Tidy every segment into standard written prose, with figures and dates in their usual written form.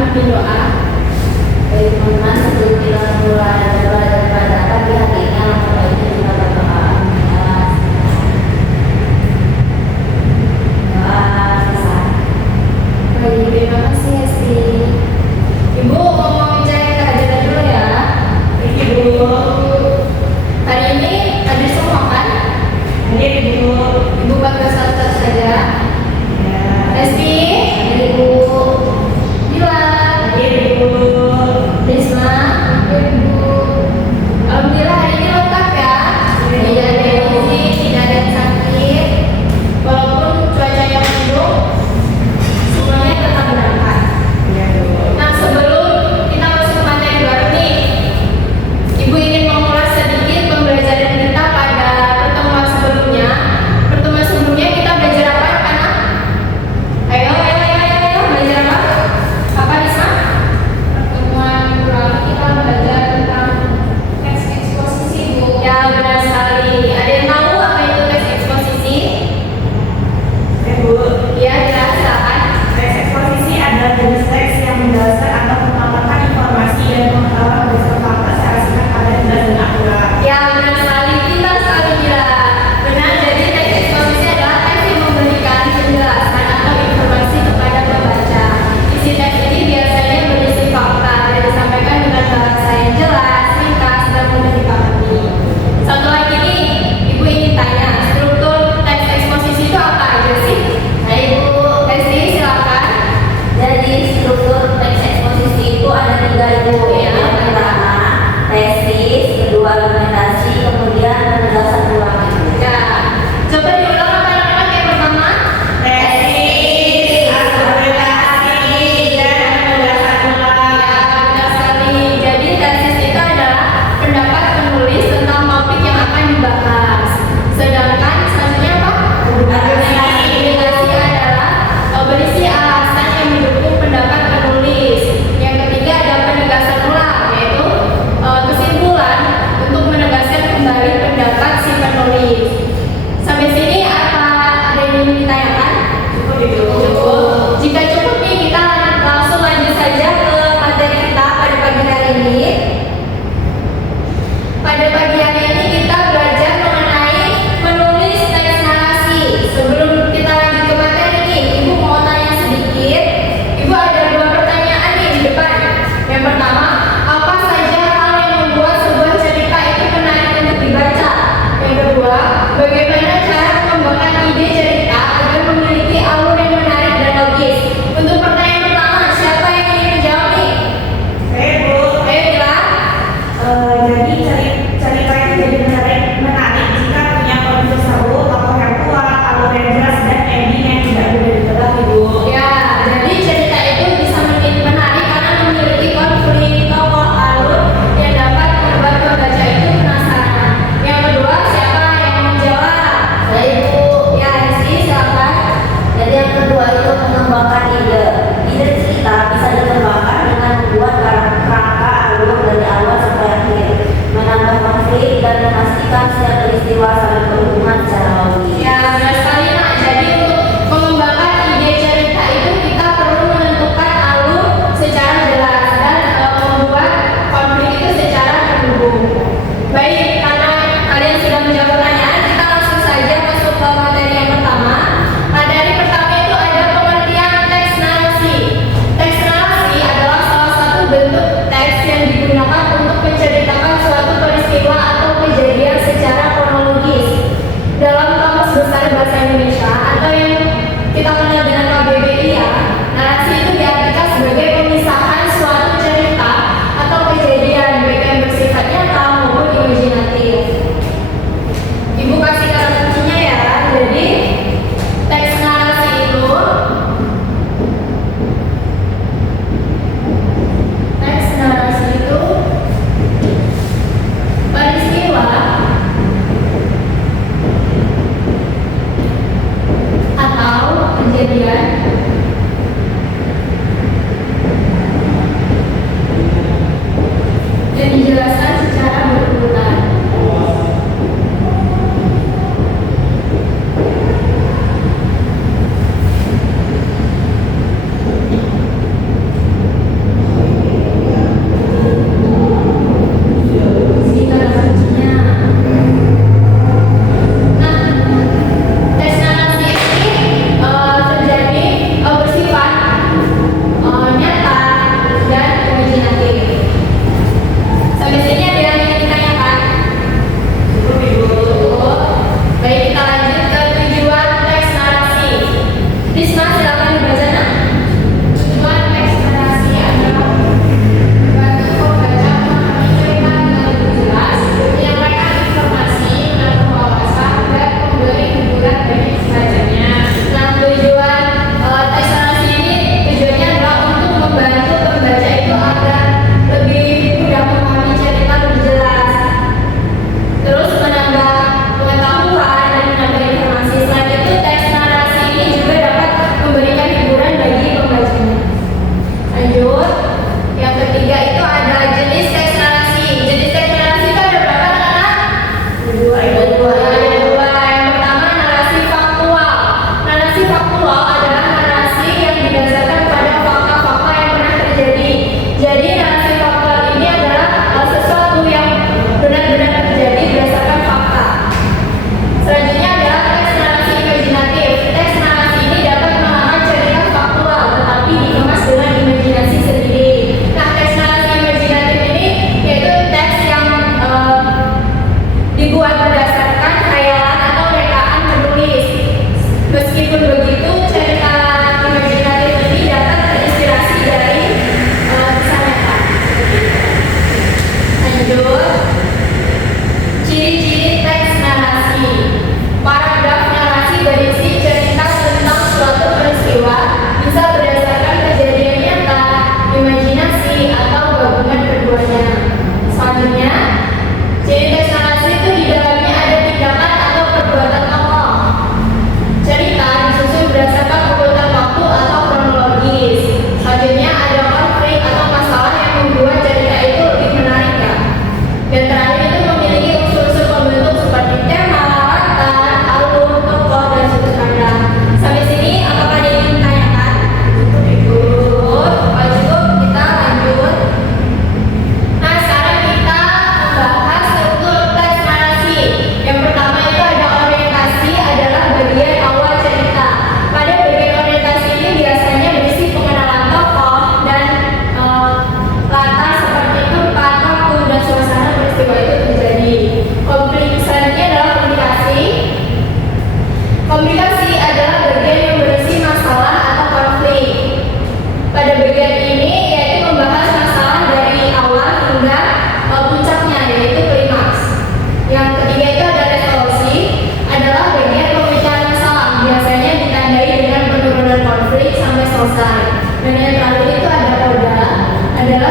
memimpin doa. Baik teman-teman, sebelum kita mulai belajar pada pagi hari ini, alangkah baiknya kita berdoa. Doa besar. Baik, terima kasih Esti. Ibu mau cek kehadiran dulu ya. Ibu. Hari ini hadir semua kan? Hadir Ibu. Ibu bangga satu saja. Ya. Esti, Hadir Ibu. Dilan, Hadir Ibu. Risma, Ibu. Alhamdulillah hari ini lengkap ya. Tidak ada yang izin, tidak ada yang sakit. Walaupun cuacanya mendung, semuanya tetap berangkat. Ya Bu. Nah, sebelum kita masuk ke materi baru nih, Ibu ingin mengulas sedikit pembelajaran kita pada pertemuan sebelumnya. Pertemuan sebelumnya kita belajar apa, anak? Ayo, belajar apa? Apa Risma? Pertemuan lalu kita belajar tentang teks eksposisi, Bu. Ya, benar sekali. Ada yang tahu apa itu teks eksposisi? Ya Bu. Ya, jelas, silakan. Teks eksposisi adalah jenis teks yang menjelaskan atau memaparkan informasi dan pengetahuan berdasarkan fakta secara singkat, padat, jelas, dan akurat. Ya, benar sekali. Pintar sekali, Mira. Benar, jadi teks eksposisi adalah teks yang memberikan penjelasan atau informasi kepada pembaca. Isi teks ini biasanya berisi fakta dan disampaikan dengan bahasa yang jelas, ringkas, dan mudah dipahami. Satu lagi nih, Ibu ingin tanya, struktur teks eksposisi itu apa aja sih? Nah Ibu, Esti, silakan. jadi struktur teks eksposisi itu ada 3 Ibu. Yang pertama tesis, kedua argumentasi, kemudian penjelasan ulang Ibu. Ya, coba diulang apa anak-anak yang pertama? Tesis, argumentasi, dan penjelasan ulang. Ya, benar sekali. Jadi tesis itu adalah pendapat penulis tentang topik yang akan dibahas. Sedangkan selanjutnya apa? Argumentasi adalah berisi alasan yang mendukung pendapat penulis. Yang ketiga ada penegasan ulang, yaitu kesimpulan untuk menegaskan kembali pendapat si penulis. Sampai sini apa ada yang ingin ditanyakan? Cukup Ibu. Cukup. Jika cukup nih, kita langsung lanjut saja ke materi kita pada pagi hari ini. Pada pagi hari ini kita belajar mengenai menulis teks narasi. Sebelum kita lanjut ke materi nih, Ibu mau tanya sedikit. Ibu ada 2 pertanyaan nih di depan. Yang pertama, apa saja hal yang membuat sebuah cerita itu menarik untuk dibaca? Yang kedua, bagaimana cara mengembangkan ide cerita agar memiliki alur yang menarik dan logis? Untuk pertanyaan pertama, siapa yang ingin menjawab nih? Saya Bu. Ayo Dila. Jadi cerita itu jadi menarik jika punya konflik seru, tokoh yang kuat, alur yang jelas, dan ending yang tidak mudah ditebak Ibu. Ya, jadi cerita itu bisa menjadi menarik karena memiliki konflik, tokoh, alur yang dapat membuat pembaca itu penasaran. Yang kedua, siapa yang menjawab? Nah Ibu, Ya, Rizky, silakan. jadi yang kedua itu mengembangkan ide. Ide cerita bisa dikembangkan dengan membuat rangka alur dari awal sampai akhir, menambah konflik dan memastikan setiap peristiwa saling berhubungan secara logis. Ya, benar sekali, Nak. Jadi untuk mengembangkan ide cerita itu kita perlu menentukan alur secara jelas dan membuat konflik itu secara terhubung. Baik, karena kalian sudah menjawab pertanyaan, kita langsung saja masuk ke materi yang pertama. Materi pertama itu ada pengertian teks narasi. Teks narasi adalah salah satu bentuk teks yang digunakan untuk menceritakan suatu peristiwa atau kejadian secara kronologis. Dalam Kamus Besar Bahasa Indonesia atau yang kita kenal dengan KBBI ya, narasi itu diartikan sebagai pemisahan suatu cerita atau kejadian baik yang bersifat nyata maupun imajinatif. Ibu kasih kata kuncinya ya. Jadi teks narasi itu peristiwa atau kejadian yang dijelaskan secara berurutan.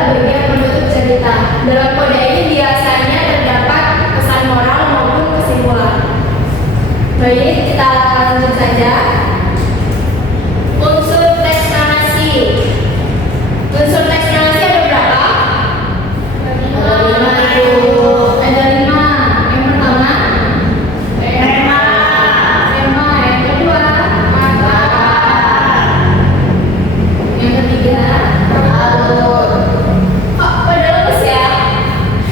bagian penutup cerita. Dalam kode ini biasanya terdapat pesan moral maupun kesimpulan. Baik, kita lanjut saja. Unsur teks narasi. Unsur teks narasi ada berapa? Ada 5. Yang pertama, tema. Yang kedua, kata. Yang ketiga, alur. Kok pada lemes ya?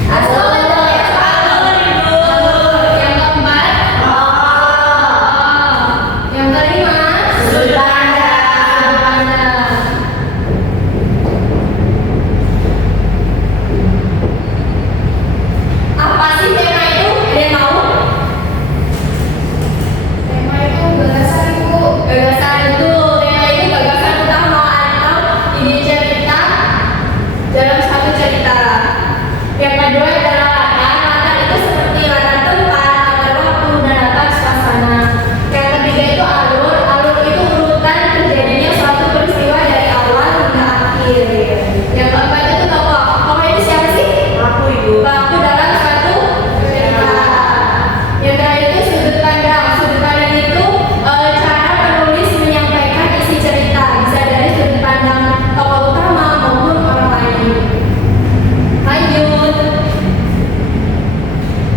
Alur. Yang keempat, yang kelima, sudut pandang. Apa sih tema itu? Ada yang tahu? Tema itu gagasan, Bu. Gagasan itu, tema itu gagasan utama atau ide cerita dalam satu cerita. Yang kedua adalah latar. Latar itu seperti latar tempat, latar waktu, dan latar suasana. Yang ketiga itu alur. Alur itu urutan terjadinya suatu peristiwa dari awal hingga akhir. Yang keempat itu tokoh. Tokoh itu siapa sih? Pelaku dalam suatu cerita. Yang terakhir itu sudut pandang. Sudut pandang itu cara penulis menyampaikan isi cerita, bisa dari sudut pandang tokoh utama maupun orang lain. Lanjut.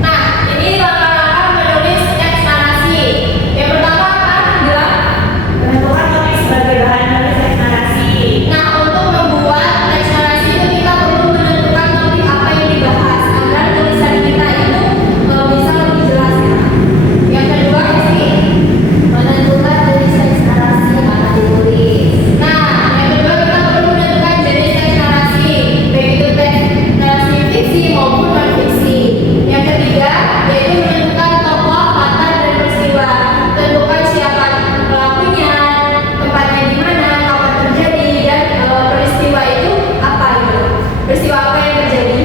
Nah, ini langkah-langkah menulis teks narasi. Yang pertama apa? Bilang. Menentukan topik sebagai bahan dari teks narasi. Nah, untuk membuat teks narasi itu kita perlu menentukan topik apa yang dibahas agar tulisan kita itu bisa lebih jelas ya. Yang kedua sih, Menentukan jenis teks narasi yang akan ditulis. nah yang kedua kita perlu menentukan jenis teks narasi, baik itu teks narasi fiksi maupun non fiksi. Yang ketiga yaitu menentukan tokoh, latar dan peristiwa. Tentukan siapa pelakunya, tempatnya di mana, kapan terjadi, dan peristiwa itu apa itu. Peristiwa apa yang terjadi?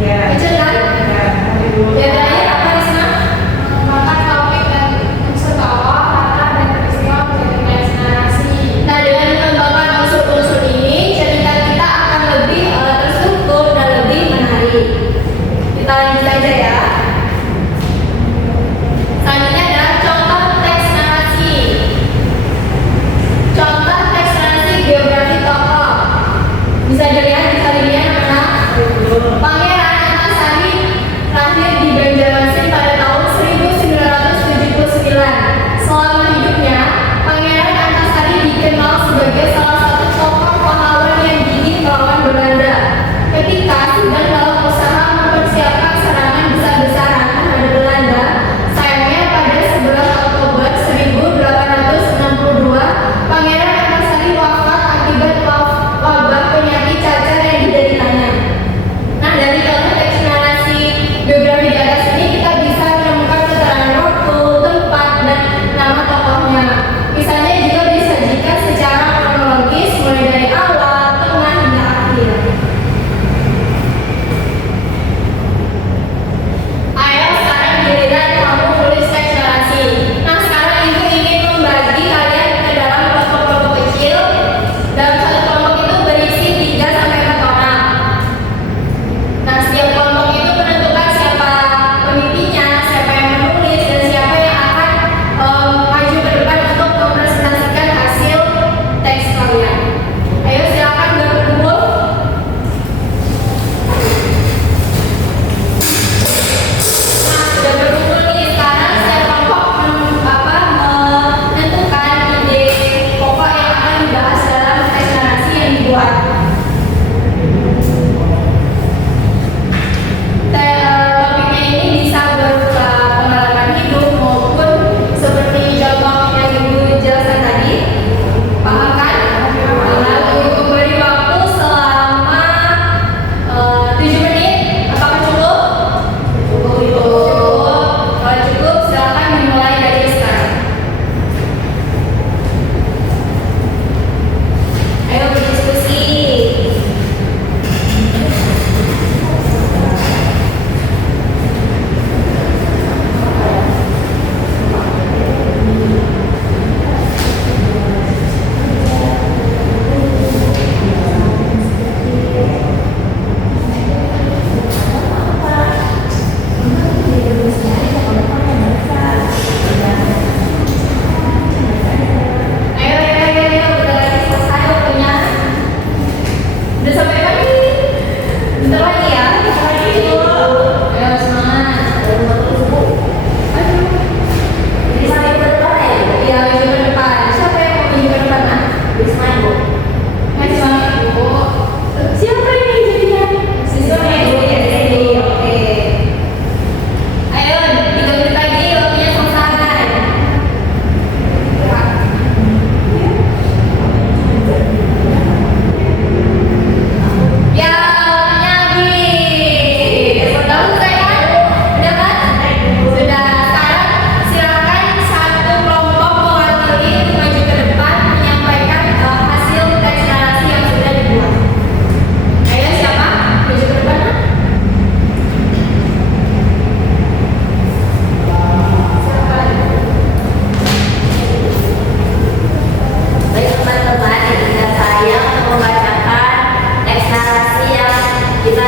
Ya. Kecil kan? Yang terakhir apa Risma? Mengembangkan topik dan unsur tokoh, latar dan peristiwa menjadi teks narasi. Nah, dengan mengembangkan unsur-unsur ini, cerita kita akan lebih terstruktur dan lebih menarik. Kita lanjut saja ya. Selanjutnya adalah contoh teks narasi. Contoh teks narasi biografi tokoh. Bisa dilihat di sampingnya mana? Pangeran Antasari lahir di Banjarmasin pada tahun 1979. Selama hidupnya, Pangeran Antasari dikenal sebagai salah satu tokoh pahlawan yang gigih melawan Belanda. Ketika sedang dalam usaha mempersiapkan serangan besar-besaran terhadap Belanda, sayangnya pada 11 Oktober 1862, Pangeran Antasari wafat akibat wabah penyakit cacar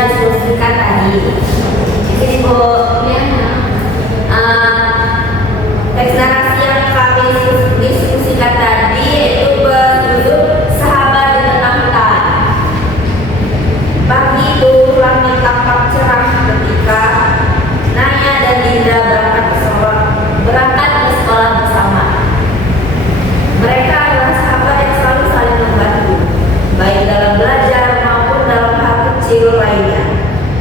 diskusikan tadi. Ini Bu, teks narasi yang kami diskusikan tadi yaitu berjudul Sahabat di Tengah Hutan. Pagi itu langit tampak cerah ketika Naya dan Dinda berangkat ke sekolah bersama. Mereka adalah sahabat yang selalu saling membantu, baik dalam belajar maupun dalam hal kecil lainnya.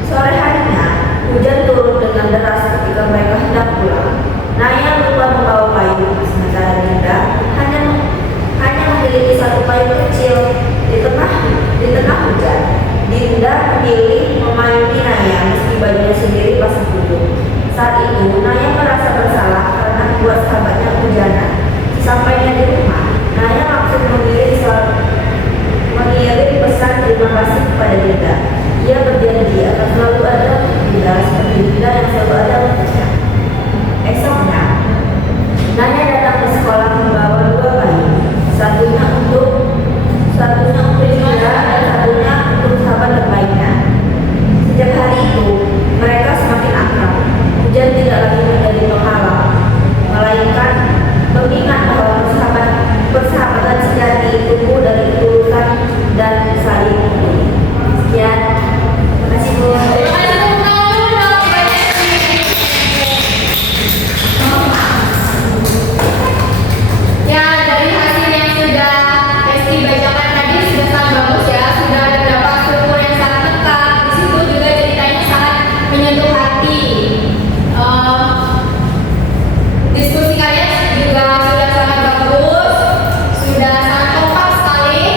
Sore harinya, hujan turun dengan deras ketika mereka hendak pulang. Naya lupa membawa payung, sementara Dinda hanya memiliki satu payung kecil. Di tengah hujan, Dinda memilih memayungi Naya meski bajunya sendiri basah kuyup. Saat itu, Naya merasa bersalah karena membuat sahabatnya kehujanan. Sampainya di rumah, Naya langsung mengirim pesan terima kasih kepada Dinda. Ia berjanji akan selalu ada untuk Dinda seperti Dinda yang selalu ada untuknya. Esoknya, Naya datang ke sekolah membawa dua payung, satunya untuk Dinda dan satunya untuk sahabat terbaiknya. Sejak hari itu, mereka semakin akrab. Hujan tidak lagi menjadi penghalang, melainkan mengingat bahwa persahabatan sejati tumbuh dari ketulusan dan saling peduli. Sekian, terima kasih Bu. Ya, dari hasil yang sudah Hesti bacakan tadi sudah sangat bagus ya. Sudah ada beberapa struktur yang sangat lengkap. Di situ juga ceritanya sangat menyentuh hati. Diskusi kalian juga sudah sangat bagus, sudah sangat kompak sekali.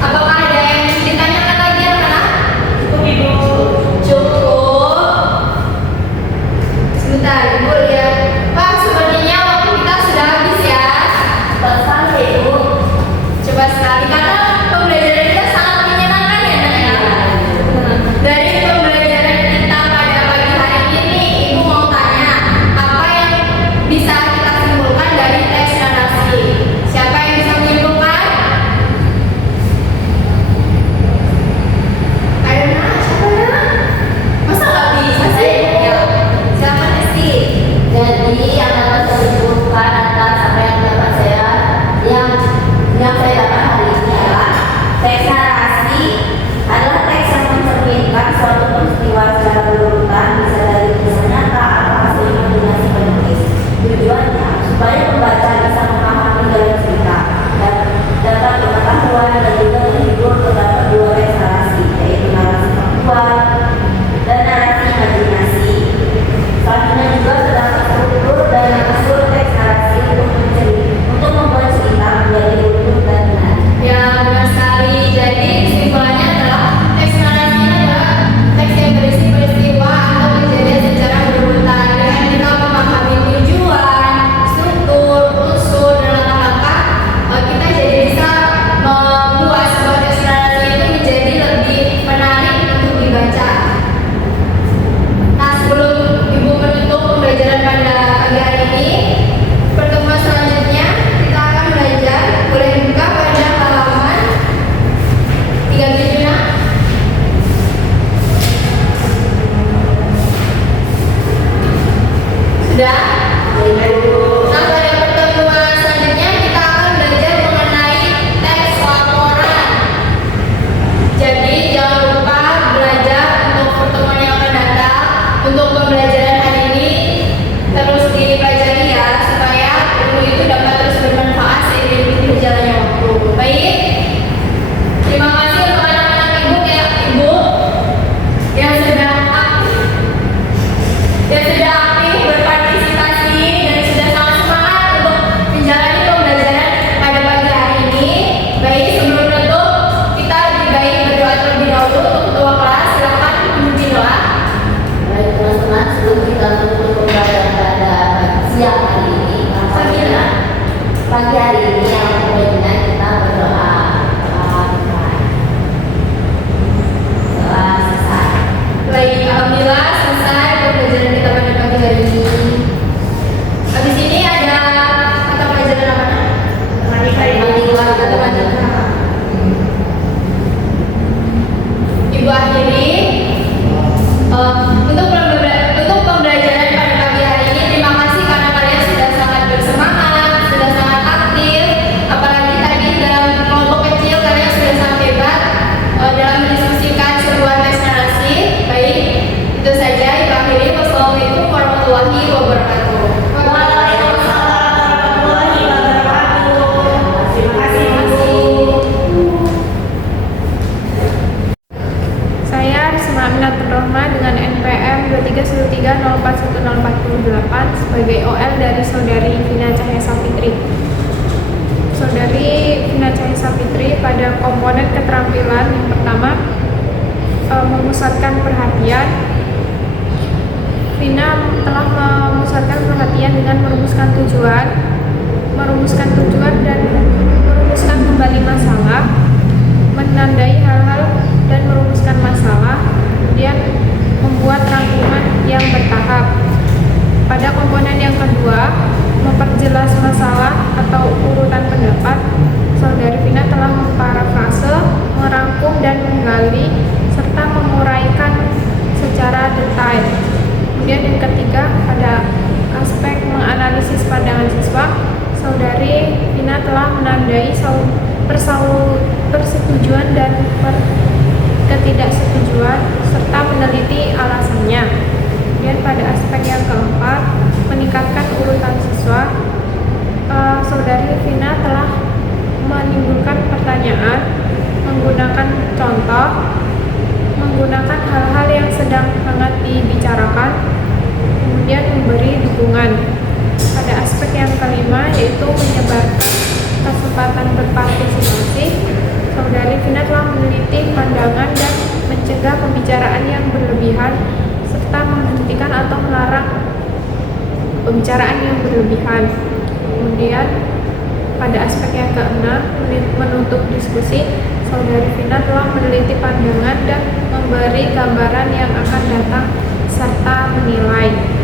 Apakah ada yang ditanyakan lagi anak-anak? Cukup Ibu. atas nama dengan NPM 2313041048 sebagai OL dari Saudari Vina Cahya Sapitri. Saudari Vina Cahya Sapitri pada komponen keterampilan yang pertama memusatkan perhatian. Vina telah memusatkan perhatian dengan merumuskan tujuan dan merumuskan kembali masalah, menandai hal-hal dan merumuskan masalah, kemudian membuat rangkuman yang bertahap. Pada komponen yang kedua, memperjelas masalah atau urutan pendapat, Saudari Vina telah memparafrase, merangkum dan menggali serta menguraikan secara detail. Kemudian yang ketiga, pada aspek menganalisis pandangan siswa, Saudari Vina telah menandai persetujuan dan ketidaksetujuan serta meneliti alasannya. Kemudian pada aspek yang keempat, meningkatkan urutan siswa, Saudari Vina telah menimbulkan pertanyaan, menggunakan contoh, menggunakan hal-hal yang sedang hangat dibicarakan, kemudian memberi dukungan. Pada aspek yang kelima, yaitu menyebarkan kesempatan berpartisipasi, Saudari Vina telah meneliti pandangan dan mencegah pembicaraan yang berlebihan serta menghentikan atau melarang pembicaraan yang berlebihan. Kemudian pada aspek yang keenam, menutup diskusi, Saudari Vina telah meneliti pandangan dan memberi gambaran yang akan datang serta menilai.